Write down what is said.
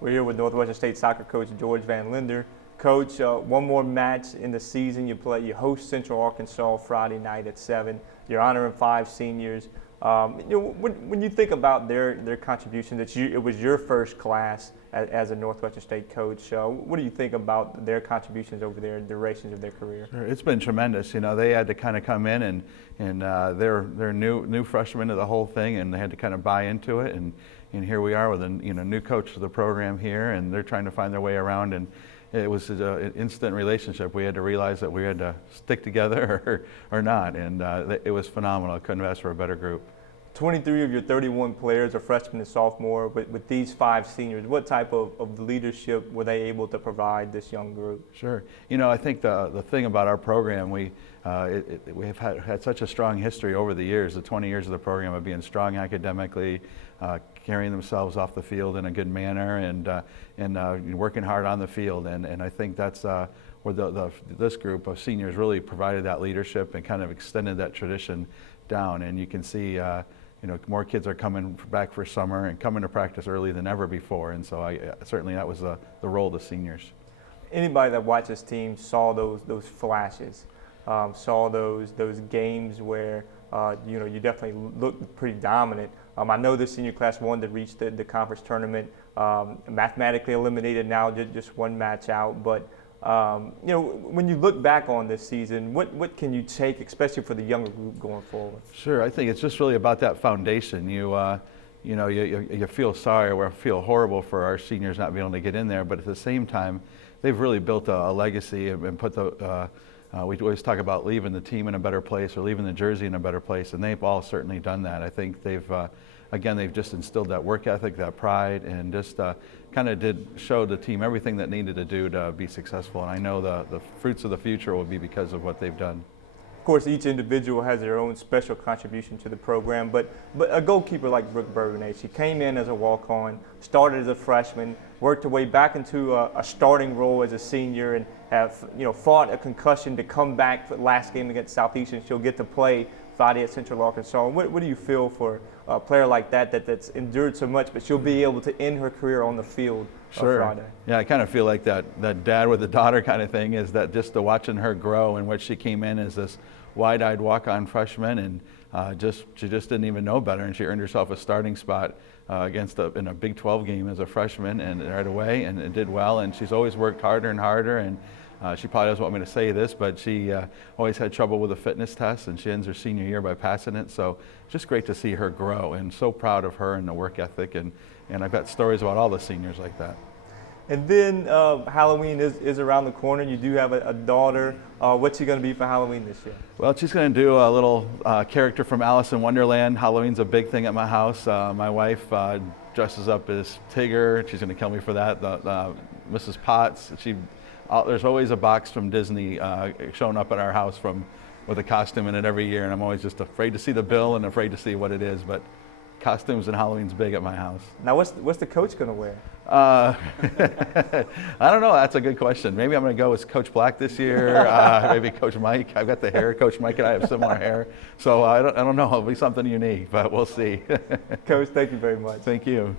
We're here with Northwestern State soccer coach George Van Linder. Coach, one more match in the season. You host Central Arkansas Friday night at 7. You're honoring 5 seniors. When you think about their contribution, it was your first class as a Northwestern State coach. What do you think about their contributions over their durations of their career? Sure. It's been tremendous. They had to kind of come in and they're new freshmen to the whole thing, and they had to kind of buy into it. And here we are with a new coach for the program here, and they're trying to find their way around. And it was an instant relationship. We had to realize that we had to stick together or not, and it was phenomenal. I couldn't have asked for a better group. 23 of your 31 players are freshmen and sophomore. With these 5 seniors, what type of leadership were they able to provide this young group? Sure. I think the thing about our program, we have had such a strong history over the years, the 20 years of the program, of being strong academically, carrying themselves off the field in a good manner, and working hard on the field. And I think that's where this group of seniors really provided that leadership and kind of extended that tradition down. And you can see more kids are coming back for summer and coming to practice early than ever before. And so certainly that was the role of the seniors. Anybody that watched this team saw those flashes, saw those games where you definitely looked pretty dominant. I know the senior class wanted to reach the conference tournament, mathematically eliminated now, just one match out. But when you look back on this season, what can you take, especially for the younger group going forward? Sure, I think it's just really about that foundation. You feel sorry or feel horrible for our seniors not being able to get in there, but at the same time, they've really built a legacy and put we always talk about leaving the team in a better place or leaving the jersey in a better place, and they've all certainly done that. I think they've just instilled that work ethic, that pride, and just kind of show the team everything that needed to do to be successful. And I know the fruits of the future will be because of what they've done. Of course, each individual has their own special contribution to the program, but a goalkeeper like Brooke Bourbonnais, she came in as a walk-on, started as a freshman, worked her way back into a starting role as a senior, and have fought a concussion to come back for the last game against Southeastern. She'll get to play Friday at Central Arkansas. What do you feel for a player like that's endured so much, but she'll be able to end her career on the field on Friday? Yeah, I kind of feel like that dad with the daughter kind of thing is that just watching her grow, and what she came in as this wide-eyed walk-on freshman, and she just didn't even know better, and she earned herself a starting spot in a Big 12 game as a freshman, and right away, and did well. And she's always worked harder and harder, and she probably doesn't want me to say this, but she always had trouble with a fitness test, and she ends her senior year by passing it. So just great to see her grow, and so proud of her and the work ethic, and I've got stories about all the seniors like that. And then Halloween is around the corner. You do have a daughter. What's she going to be for Halloween this year? Well, she's going to do a little character from Alice in Wonderland. Halloween's a big thing at my house. My wife dresses up as Tigger. She's going to kill me for that. Mrs. Potts. There's always a box from Disney showing up at our house with a costume in it every year, and I'm always just afraid to see the bill and afraid to see what it is. But costumes and Halloween's big at my house. Now, what's the coach going to wear? I don't know. That's a good question. Maybe I'm going to go as Coach Black this year. Maybe Coach Mike. I've got the hair. Coach Mike and I have similar hair. So I don't know. It'll be something unique, but we'll see. Coach, thank you very much. Thank you.